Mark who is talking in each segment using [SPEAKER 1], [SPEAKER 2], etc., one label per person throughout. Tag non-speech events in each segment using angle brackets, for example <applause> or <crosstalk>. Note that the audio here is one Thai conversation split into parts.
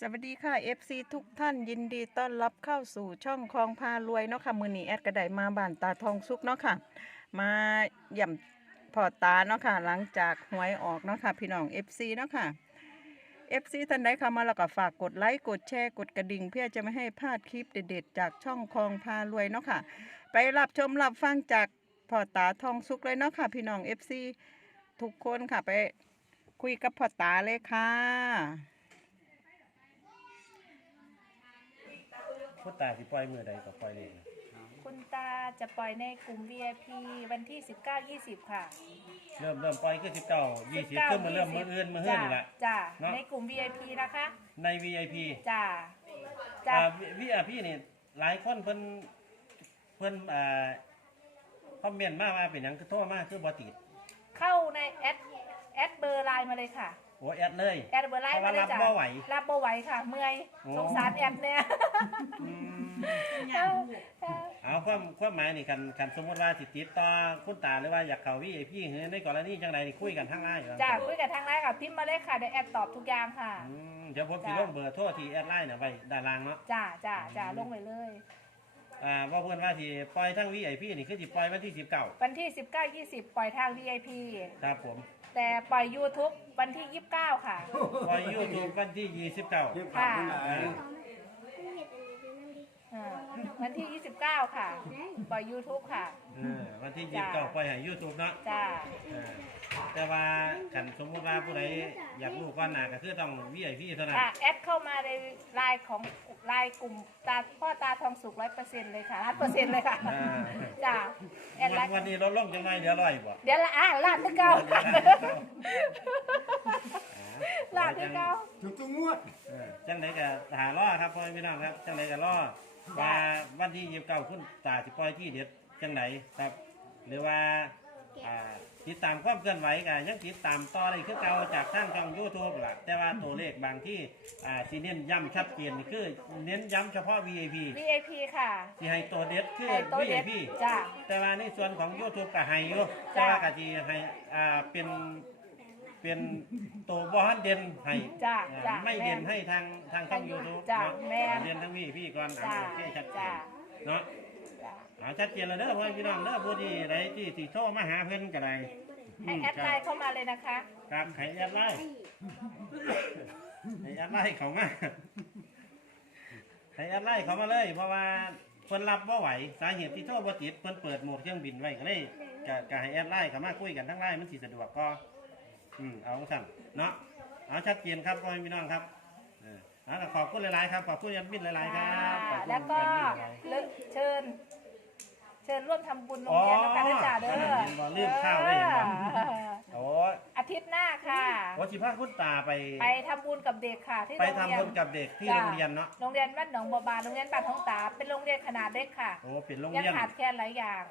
[SPEAKER 1] สวัสดีค่ะ FC ทุกท่านยินดีต้อนรับเข้าสู่ช่องคลองพารวยเนาะค่ะมือนีแอดกระไดมาบ้านตาทองซุกเนาะค่ะมาหย่ําพอตาเนาะค่ะหลังจากหวยออกเนาะค่ะพี่น้อง FC เนาะค่ะ FC ท่านใดเข้ามาแล้วก็ฝากกดไลค์กดแชร์กดกระดิ่งเพื่อจะไม่ให้พลาดคลิปเด็ดๆ จากช่องคลองพารวยเนาะค่ะ ไปรับชมรับฟังจากพ่อตาทองซุกเลยเนาะค่ะ พี่น้อง FC ทุกคนค่ะไปคุยกับพ่อตาเลยค่ะ
[SPEAKER 2] คุณตาจะปล่อยเมื่อใดก็ปล่อยเลยนคุณตาจะปล่อยในกลุ่ม v I P วันที่สิบเก้ายี่สิบค่ะ เริ่มเริ่มปล่อยคือสิบเก้ายี่สิบเริ่มมาเริ่มมาเอื่นมาเฮื่อนละ
[SPEAKER 1] จ้าในกลุ่ม v I P นะคะใน v I P จ้า
[SPEAKER 2] จ้าวีไพีนี่หลายคนเพิ่นเพิ่นอ่าคอมเมนต์มากมาเป็นอย่างก็โทษมากคือบอติด
[SPEAKER 1] เข้าในแอดแอดเบอร์ไลน์มาเลยค่ะโอแอดเลยแอดเบอร์ไลน์มาเลยจ้ะรับไหวรับไหว ค่ะ เมื่อยสงสารแอดเนี่ย
[SPEAKER 2] เอาความความหมายนี่กันคันสมมติว่าติดต่อคุณตาหรือว่าอยากเข่าวิ่พี่เฮ้ยในกรณีจังไรนี่คุยกันทางไลน์อยู
[SPEAKER 1] จ้าคุยกันทางไลน์กับพิมพ์มาเลยค่ะเดี๋ยวแอดตอบทุกอย่างค่ะ
[SPEAKER 2] เดี๋ยวผมจะลงเบอร์โทษทีแอดไลน์เนี่ยไปด่านล่างเนาะ
[SPEAKER 1] จ้าจ้าจ้าลงไปเลย
[SPEAKER 2] อ่าว่าเพื่อนว่าที่ปล่อยทางวไ VIP นี่คือที่ปล่อยวันที่สิบเก้า
[SPEAKER 1] วันที่สิบเก้ายี่สิบปล่อยทางวีไอพีครับผมแต่ปล่อยยูทู u วันที่ยี่สิบเก้าค่ะ
[SPEAKER 2] ปล่อยยูทู u วันที่ยี่สิบเก้าค่ะ
[SPEAKER 1] วันที่ 29 ค่ะ ปล่อยยูทูบค่ะ
[SPEAKER 2] วันที่ 29 ปล่อยให้ยูทูบเนาะ จ้าแต่ว่าขันสมมติว่าผู้ใดอยากรู้ว่านหนาก็คือต้องวีไอพีเท่านั้น
[SPEAKER 1] แอดเข้ามาในไลน์ของไลน์กลุ่มตาพ่อตาทองสุกร้อยเลยค่ะ 100%เลยค่ะ จ้า
[SPEAKER 2] แอดไลน์วันนี้เลดลงยังไงเดี๋ยวร้อยบ่
[SPEAKER 1] เดี๋ยวละอ่ะลาดที่เก้าลาดที่เก้าจุดจุงว
[SPEAKER 2] ด จังไหนกับหาล่อครับพ่อพี่น้องครับจังไหนกับล่อว่าวันที่ยีบเก้าขึ้นตาสิปล่อยที่เด็ดจังไหนครับหรือว่าติดตามความเคลื่อนไหวกันยังติดตามต่ออะไรคือเก่าจากทางช่องยูทูบล่ะแต่ว่าตัวเลขบางที่สีเน้นย้ำชัดเจนคือเน้นย้ำเฉพาะ VIP
[SPEAKER 1] VIP ค่ะ
[SPEAKER 2] ที่ให้ตัวเด็ดคือ VIP จ้าแต่ว่านี่ส่วนของยูทูบกับไฮยูจ้ากับที่ให้เป็นป็นโตบอลเดนให้ จ้าไม่เดนให้ทางทางช่องยูทูบ
[SPEAKER 1] จ้า แม่เ
[SPEAKER 2] ดนทั้งพี่พี่ก่อนโอเคชัดเจนเนาะหาชัดเจนเลยเด้อพ่อพี่น้องเด้อพู้ที่ไรที่สีดโทรมาหาเพื่อนกั็ได้
[SPEAKER 1] ให้แอดไลน์เข้ามาเลยนะคะ
[SPEAKER 2] ครับให้แอดไลน์ให้แอดไลน์เขามาให้แอดไลน์เขามาเลย เพราะว่าคนรับว่าไหว สาเหตุที่โทรบ่ติดเพินเปิดโหมดเครื่องบินไว้ก็เลยก็ให้แอดไลน์เขามาคุยกันทั้งไลน์ มันสะดวกก็อืมเอาสั่งเนาะเอาชัดเจนครับพี่น้องครับ เออขอบคุณหลายๆครับ ขอบคุณยันมิดหลายๆครับ
[SPEAKER 1] แล้วก็เชิญ เชิญร่วมทำบุญโรงเรียนกานนะจ๊ะเด้อ
[SPEAKER 2] เรื่องข้าวได้ยังโอ้
[SPEAKER 1] อาทิตย์หน้าค่ะ
[SPEAKER 2] วันที่พระพุทตาไป
[SPEAKER 1] ไปทำบุญกับเด็กค่ะที่โรงเรียนไปทำบุ
[SPEAKER 2] ญกับเด็กที่โรงเรียนเนาะ
[SPEAKER 1] โรงเรียนวัดหนองบัวบานโรงเรียนปานทองตา เป็นโรงเรียนขนาดเล็กค่ะ
[SPEAKER 2] โอ้เป็นโรงเรียนยัง
[SPEAKER 1] ขาดแค่หลายอย่าง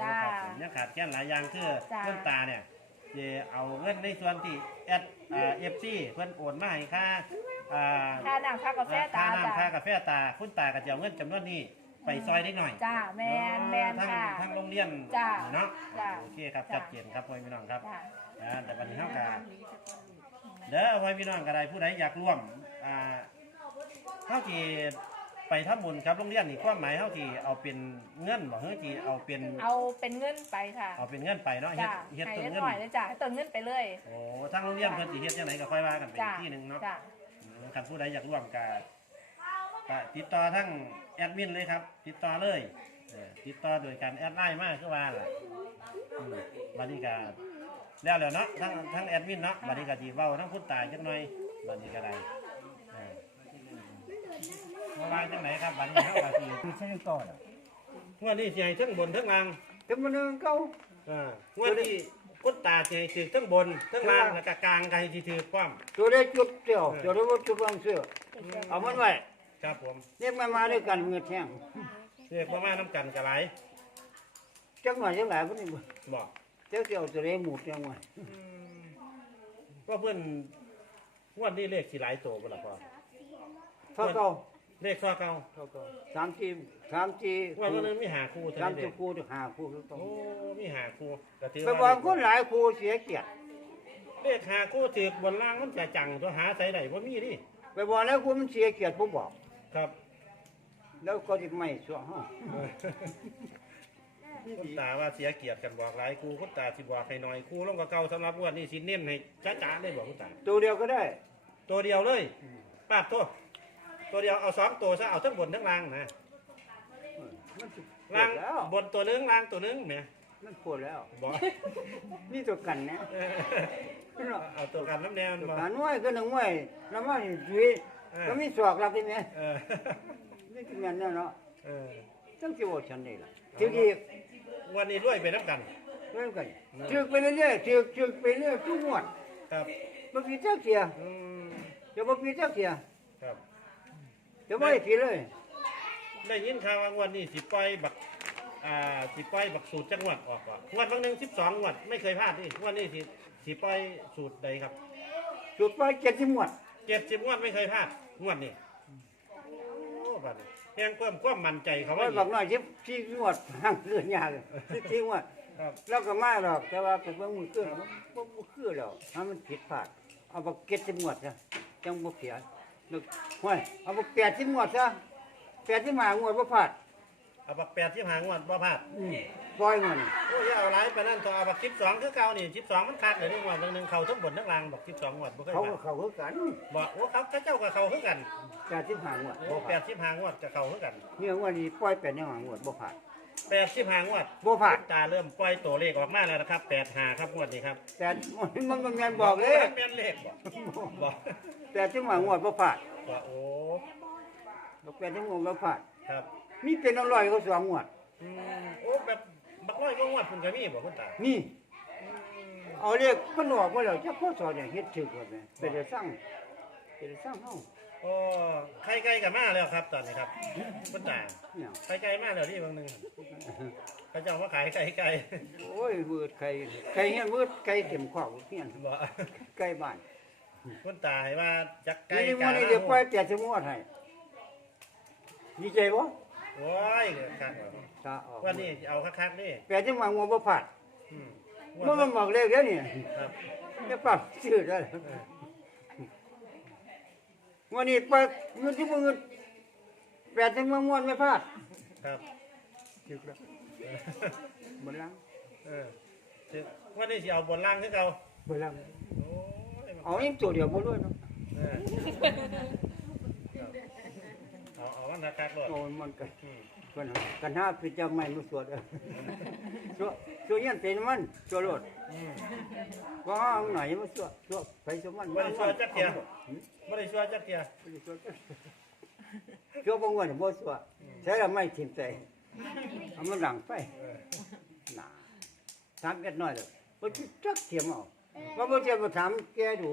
[SPEAKER 1] จ้า
[SPEAKER 2] ยังขาดแค่หลายอย่างคือเุืตาเนี่ยจะเอาเงินในส่วนที่เอฟเอฟซีเพื่อนโอนมาให้ค่าค
[SPEAKER 1] ่าน้ำค่ากาแฟต
[SPEAKER 2] าค่าน้ำค่ากาแฟตา คุณตากระเจ้าเงินจำนวนนี้ไปซอยได้หน่อย
[SPEAKER 1] จ้า แมน แมนทั้งทั
[SPEAKER 2] ้งโรงเรียนจ้าเนาะโอเคครับ จัดเก็บครับพ่อพี่น้องครับแต่วันนี้เท่ากันเด้อพ่อพี่น้องกระไรผู้ใดอยากร่วมเท่ากี่ไปทําบุญครับโรงเรียนนี่ความหมายเท่าที่เอาเป็นเงื่อนบอกเฮ้ยที่เอาเป็น
[SPEAKER 1] เอาเป็นเงื่อนไปค่ะ
[SPEAKER 2] เอาเป็นเงื่อนไปเนาะเฮ็ดเฮ็ดต้นเงื
[SPEAKER 1] ่อนจ้าเต้นเงืนไปเลย
[SPEAKER 2] โอ้ทางโรงเรียนเพิ่นสีเฮ็ดยังไงก็ค่อยว่ากันไปที่หนึ่งเนาะคันผู้ใดอยากร่วมกันติดต่อทั้งแอดมินเลยครับติดต่อเลยติดต่อโดยการแอดไลน์มากขึ้ามาล่ะบริการแล้วเนาะทั้งทั้งแอดมินเนาะบริการที่เบ้าทั้งพูดตายจังหน่อยบริทึกอะไรไปจังไหนครับบัตรบัตรสี่เส้นต่อละงวดนี้ใหญ่ทั้งบนทั้งล่าง
[SPEAKER 3] เจ้ามันเก้า
[SPEAKER 2] อ่างวดนี้กุดตาใหญ่ถือทั้งบนทั้งล่างแล้วก็กลางใหญ่ที่ถือความ
[SPEAKER 3] ตัวได้จุดเดียวเดี๋ยวเราจุดวางเสื้อเอามันไว้ครับผมเรียกมามาด้วยกันเงือกแห้ง
[SPEAKER 2] เรียกมามาน้ำกันกระไร
[SPEAKER 3] เจ้าหน่อยเจ้าหน่อยก็นี่บ่เจ้าเดียวตัวได้หมุดยังไง
[SPEAKER 2] ก็เพื่อนงวดนี้เลขสี่หลายโตบ่ละพ่อเท่าเก่าเลขซอเก่า
[SPEAKER 3] สามจีสามจี
[SPEAKER 2] ว่ามันไม่หาครู
[SPEAKER 3] สามจีครูจะหาครู
[SPEAKER 2] ตรงโอ้ไม่หาครู
[SPEAKER 3] แต่ทีบอกคนหลายครูเสียเกียรติ
[SPEAKER 2] เลขหาครูถือบนล่างมันจะจังตัวหาใส่ไหนว่ามีดิ
[SPEAKER 3] ไปบอกแล้วครูมันเสียเกียรติผมบอก ครับ แล้วก็ยังไม่ชัวร์ฮะ
[SPEAKER 2] คุณตาว่าเสียเกียรติกันบอกหลายครูคุณตาสิบอกให้หน่อยครูต้งกับเก่าสำหรับวันนี้สิเนี้นให้จ้าจ้าได้บอกคุณตาตัวเดียวก็ได้ ตัวเดียวเลย ปาดตัวตัวเดียวเอาสองตัวซะเอาทั้งบนทั้งล่างนะล่างบนตัวนึงล่างตัวนึงเนี่ย
[SPEAKER 3] มันปวดแล้วบอนี่ตัวกันเนี่ย
[SPEAKER 2] เอาตัวกันน้ำแนว
[SPEAKER 3] บอกนว่ายก็นังว่ายน้ำวันดีก็มีสอกรับที่เนี่ยไม่กือเงินเนาะต้องกี่ยวงฉันนี่แหล่ะทีกี่
[SPEAKER 2] วันนี้ด้วยไปน้ำกัน
[SPEAKER 3] น้ำกันเชือกไปเรื่อยชืดจืดไปเรื่อยทุกวดนครับบางทีเจ้าเสียเดี๋ยวบางทีเจ้าเสียเดี๋ยวไม่ิีเลย
[SPEAKER 2] ได้ยินข่าววันนี่สิไปบักอ่าสิไปบักสูตรจังหวัดออกวันบางหนึ่งสิบสองวันไม่เคยพลาดนี่วันนี้สิสิไปสูตรใดครับ
[SPEAKER 3] สูตรไปเจ็ดสิบวัน
[SPEAKER 2] เจ็ดสิบวันไม่เคยพลาดวันนี้โอ้บันแห้งความความมั่นใจเขาไว้
[SPEAKER 3] บอกหน่อยสิบีสิวันห่างเกินยากสิสิวันแล้วก็มาหรอกแต่ว่าเป็นเพิ่งมือเครื่องมเพิ่งมือเครื่องแล้วมันผิดพลาดเอาบักเก็ตสิบวันจ้ะจังบักเสียนึกห่ยเอาแปดที่หมดซะแปดที่หมางวดบ่าผัด
[SPEAKER 2] เอาแปดที่หางวดบ่าผัดปล่อยเงินโอ้ยเอาไรไปนั่นต่อเอาคลิปสองคือเก่านี่คลิปสองมันขาดเลยนึกว่าหนึ่งเขาทั้งบนทั้งล่างบอกคลิปสองงวดบเขาเขาเท่ากัน บอกว่าเขาเจ้ากับเขาเท่ากัน
[SPEAKER 3] แปดที่หางวดแป
[SPEAKER 2] ดที่หางวดจะเขาเท่ากัน
[SPEAKER 3] เนี่ยวันนี้ปล่อยแปดที่หางวดบ่าผัด
[SPEAKER 2] แปดสิบห้างวดบัวผาตาเริ่มปล่อยตัวเลขออกมาแล้วนะครับแปดหาครับงวดนี้ครับ
[SPEAKER 3] แปดมันมันเงินบอกเลยเป็นเลขบอกแปดสิบห้างวดบัวผาโอ้เราแปดสิบห้างวดบัวผาครับนี่เป็นอร่อยก็สองวด
[SPEAKER 2] โอ้แบบบักร้อยก็งวดคุณจะมีบอกคุณตา
[SPEAKER 3] นี่เอาเียกันออกมาแล้วจะพ่อสอนอย่างเฮ็ดถือก่อนไหมเป็นสรื่องเป็นเรื่องเข้
[SPEAKER 2] าโอ้ใกล้ๆกับมาแล้วครับ ตอนนี้ครับพุทธาใกล้ๆมาแล้วที่บางหนึ่งพระเจ้ามาขายใกลก
[SPEAKER 3] ๆโอ้ยมืดไกลไใกลเงี้ยมืดไกลเต็มขวาเฮียนบอกใกล้บ้าน
[SPEAKER 2] พุทธาว่าจะใกล้
[SPEAKER 3] กันนี่เดี๋ยวไปเตะชิมวัให้ดีเจปะ
[SPEAKER 2] ว้ายครับวันนี้เอาคักๆนี่
[SPEAKER 3] เปดจังหวัดมัวบ่ผัดมันมันหมอกเลขแค่วนี้ครับแค่ปรับชื่อได้วันนี้เปิดเงินที่มือเงินแปดเงิงมวนไม่พลาด
[SPEAKER 2] ครับหยูกแล้วบนล่าง เออวันนี้จะเอาบนล่างให้เรา
[SPEAKER 3] บนล่างเอาอีกตัวเดียวบนด้วยเนาะ
[SPEAKER 2] เอาเอาวันนักการ์ด
[SPEAKER 3] โอ้มันกันกันกันห้าพิจารณไม่รมุสวดเออช่วช่วยยันเป็นมันช่วยรถว่าไหนมุสวดช่วยไป
[SPEAKER 2] สมันมันช่วยจะเพี่ยงม่ได้ช่วยจัดเตีย
[SPEAKER 3] ช่วยบางวันไม่ช่วยใช้แล้วไม่ทิ้งใจมันหลังไปหนาทำแค่น้อยเลยมันจัดเทียมั้งว่าบังทีมาทำแกดู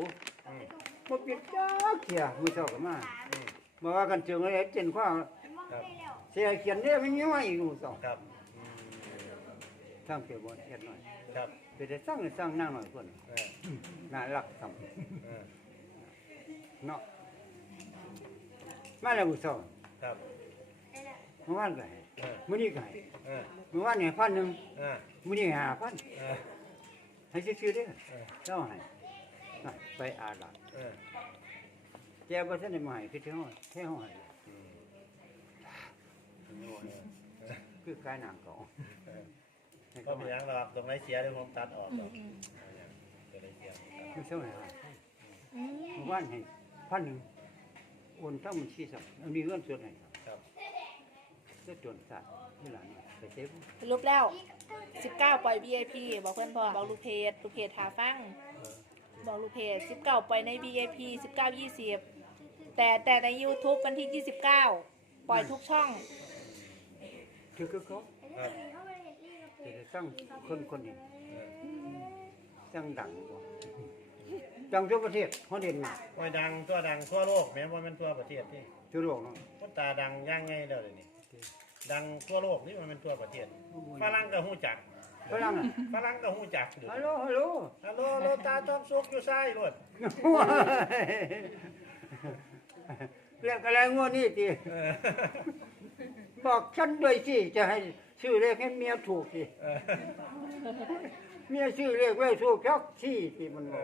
[SPEAKER 3] มันเปลนจัดเทียมไม่ชอบกันมากอกว่ากันจึงอะไอ้เจนข้าเสียเขียนเนี่ยไม่ยิ่งไหวอยู่สองครสร้างเกี่ยวบนเอ็ดหน่อย ครับไปแต่สร้างหรือสร้างนั่งหน่อยก่อนน่าหลักสัม No. Mà là bụi sông. Mua văn cái. À. mua đi cái. mua văn cái phan nâng. Mua đi hà phan. Thấy chứ chưa đấy. Sao hả? Phải à đọc. Chè bà sẽ đi mày cái thế hoài, Thế hoài. Cứ cái nào cổ.
[SPEAKER 2] Có bị ăn là tụng lấy chia đi <laughs> không tắt ở.
[SPEAKER 3] Mà sao hả? Mà văn cái. <laughs> <laughs> พันโอนเท่ามันชีสักมีเงื่องส่วนไหนครับเจ้านสัตว์นี่แหละไป
[SPEAKER 1] เซฟลบแล้วสิบเก้าปล่อยบีไอพีบอกเพื่อนพอบอกลูเพจลูเพจหาฟัง บอกลูเพจ้าปล่อยในบบีีไอพสิเก้ายี่สิบแต่แต่ในยูทูบ b e วันที่ยี่สิบเก้าปล่อยทุกช่อง
[SPEAKER 3] คือก็อเขาจะสร้างคนคนหนึ่งสร้างดังกวจังทัวประเทศเขาเด่นไง
[SPEAKER 2] ดังตัวดังทั่วโลกแม้ว่ามันตัวประเทศที่ทั่วโลกเนาะตาดังย่างไงเด้เลยนี่ ดังทั่วโลกนี่มันเป็นตัวประเทศฝรั่งก็หูจักฝรั่งฝรั่งก็หูจัก
[SPEAKER 3] ฮัลโหลฮัลโหล
[SPEAKER 2] ฮัลโหลตาทอมซุกอยู่ไซ้รถ
[SPEAKER 3] เรื่องอะไรงวนี่ตีบอกฉันด้วยสิ จะให้ชื่อเรียกให้เมียถูกสิเมียชื่อเรียกไว้ถูกแค่ที่สิมันบอก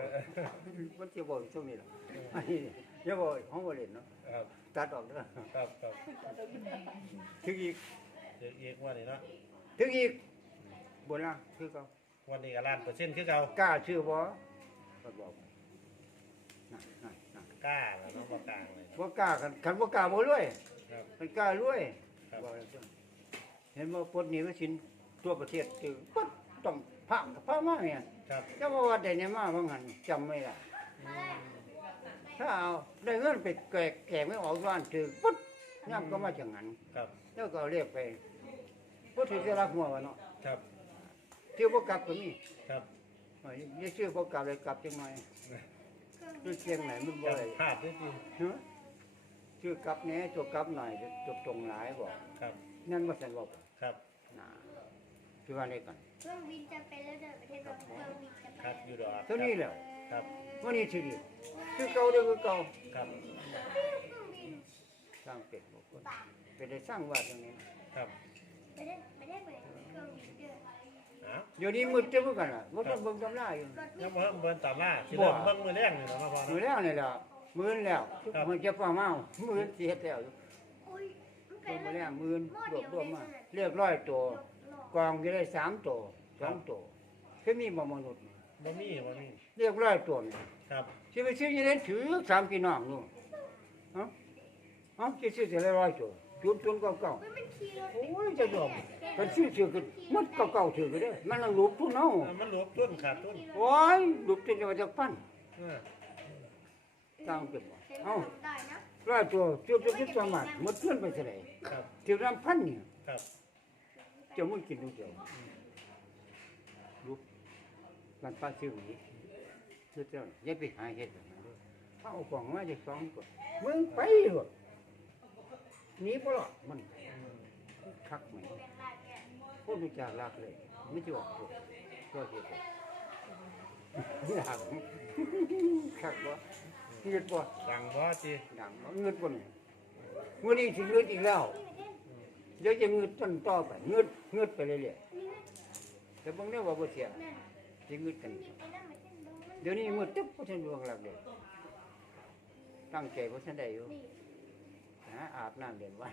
[SPEAKER 3] มันจะบอกช่วงนี้หรอเบอกห้องบริเวนเนาะตัดออกเนาะครับครับถึงอีก
[SPEAKER 2] ถึงอีกวันนี้เนาะ
[SPEAKER 3] ถึงอีกบนล่างคือเขา
[SPEAKER 2] วันนี้กับลานเปอร์เซ็นต์คือเขา
[SPEAKER 3] ก้า ชื่อบอสบอก
[SPEAKER 2] กล้าเร้องบอกกลางเลย
[SPEAKER 3] บอกก้ากันคันบอกก้าบอกรวยมันก้ารวยบอกเเห็นว่าปดนี้ว่าชินทั่วประเทศตือปัดต้องพังกับพังมากเนี่ยจรับวัดใดเนี่ยมากบางหันจำไม่ได้ถ้าเอาได้เงินไปแก่แก่ไม่ออกบ้านตือปัดนั่นก็มาจางนั้นแล้วก็เรียกไปปุที่เจ้ารักหัวเนาะเที่ยวพวกกับตรงนี้ครัยังเชื่อพวกกับเลยกับจังไงือเชียงไหนมึงบ่อย
[SPEAKER 2] ขาดด้วยจริ
[SPEAKER 3] ชื่อกับแน่ตัวกับหน่อยจะจบตรงหลายบอกคับ นั่นมาแสดงว่า
[SPEAKER 2] ครับนะ
[SPEAKER 3] พี่ว่าได้ก่อนเครื่องบินจะไปแล้วเด
[SPEAKER 2] ินประเทศเครื่องบินจะไปครับอยู่ดอตัวนี้แหละครับ
[SPEAKER 3] วันนี้ที่นี่คือเก่าเดิมคือเก่าครับสร้างเป็ดบางคนเป็นได้สร้างวัดตรงนี้ ครับเดี๋ยวนี้มืดเจ้ากันล่มืดเบิ่งตำลัาอยู่
[SPEAKER 2] แล้วเบิ่งตำล่าทสิเบิ่งเบิ่งมือแรงเลยนะพ่
[SPEAKER 3] อมือแรงเลยล่ะมือแล้วมือจะฟ้ามั่งมมือเสียแล้วยูตัวมมาแล้วมื่นรวบรวมมาเรียกร้อยตัวกองจะได้สามตัวสองตัวคือมีมนุษย์มีมีเรียกร้อยตัวนครับชีวิตชีวิตน้ถือสามกี่น้องนู่นฮะฮะชีวิตจะได้ร้อยตัวจุดจุดก่าเก่าโอ้ยจะรวมกันชื่อชื่อกันมันก่าเก่าถือกันได้มันหลบทุ่นเอา
[SPEAKER 2] มันหลบทุนขาดทุน
[SPEAKER 3] โอ้ยหลบทุนจะมาจากปั้นตามกันเอ้ารอตัวเจยวเจ่าเจ้าหมดเพื่อนไปทะเลเจ้ยน้ำพันเนี่ยเจ้ามึงกินดูเดียวรูปนั่นป้าเชื่อนี้เชื่อเจ้าแยกไปหาเห็ดแบบนั้้าเอาของมาจะซ้อมก่อนมึงไปเหรอนี้ปลอดมันคักไหมพูดไม่จากลากเลยไม่จะบอกก็เห็ดไหักคักวเงินปะ
[SPEAKER 2] ดังบ้าจี
[SPEAKER 3] ดังเงินปะนี่เมื่อนี้ถึงเงินอีกแล้วเดี๋ยวจะเงินต้นต่อไปเงินเงินไปเรื่อยๆแต่บางเนี่ยว่าเสียจะเงินกันเดี๋ยวนี้เงินตึ๊บพุทธันดวงหลักเียตั้งใจพุทฉันได้อยู่นะอาบน้ำเดือนวัน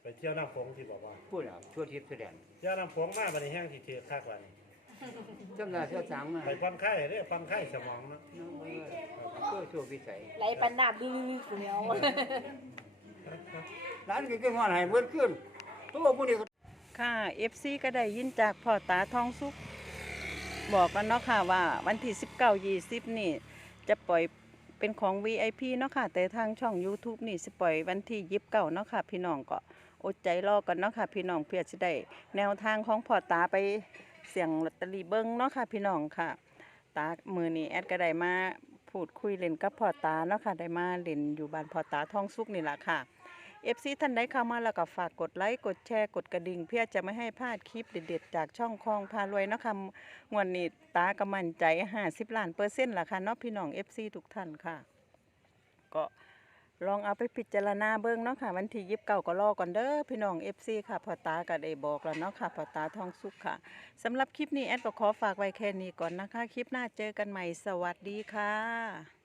[SPEAKER 2] ไปเที่ยวน้ำฝงที่บอกว่า
[SPEAKER 3] พูดแล้วทั่วทิพย์แสดง
[SPEAKER 2] เที่ยวน้ำฝงมากไปในแห้งที่เทืยกคากว่านี้
[SPEAKER 3] จำนาเสี่ยวสาม
[SPEAKER 2] ไปฟังไข่เนี่ยฟังไข่สมองนะ
[SPEAKER 3] ก็ชั่วพีิสัย
[SPEAKER 1] ไหลปันดาบื้อขี้เหนียว
[SPEAKER 3] ร้านกินกินหัวไหนเมิ่อขึ้นตัว
[SPEAKER 1] ผู้นี้ค่ะเอฟซีก็ได้ยินจากพ่อตาทองสุขบอกกันเนาะค่ะว่าวันที่สิบเก้ายี่สิบนี่จะปล่อยเป็นของ VIP เนาะค่ะแต่ทางช่อง YouTube นี่สิปล่อยวันที่ยิบเก่าเนาะค่ะ พี่น้องก็อดใจรอกกันเนาะค่ะพี่น้องเพื่อจะได้แนวทางของพ่อตาไปเสียงลอตเตอรี่เบิ้งเนาะค่ะพี่น้องค่ะตามือนี่แอดก็ได้มา พูดคุยเล่นกับพ่อตาเนาะค่ะได้มาเล่นอยู่บ้านพ่อตาท้องซุกนี่แหละค่ะเอฟซีท่านใดเข้ามาแล้วก็ฝากกดไลค์กดแชร์กดกระดิ่ง เพื่อจะไม่ให้พลาดคลิปเด็ดๆ จากช่องคลองพารวยเนาะค่ะวันนี้ตากำมั่นใจห้าสิบล้านเปอร์เซ็นต์แหละค่ะเนาะพี่น้องเอฟซีทุกท่านค่ะก็ลองเอาไปพิจารณาเบิ้งเนาะค่ะ วันที่ยิบเก่าก็รอก่อนเด้อ พี่น้องเอฟซีค่ะ พอตากับได้บอกแล้วเนาะค่ะ พอตาทองสุขค่ะสำหรับคลิปนี้แอดก็ขอฝากไว้แค่นี้ก่อนนะคะ คลิปหน้าเจอกันใหม่สวัสดีค่ะ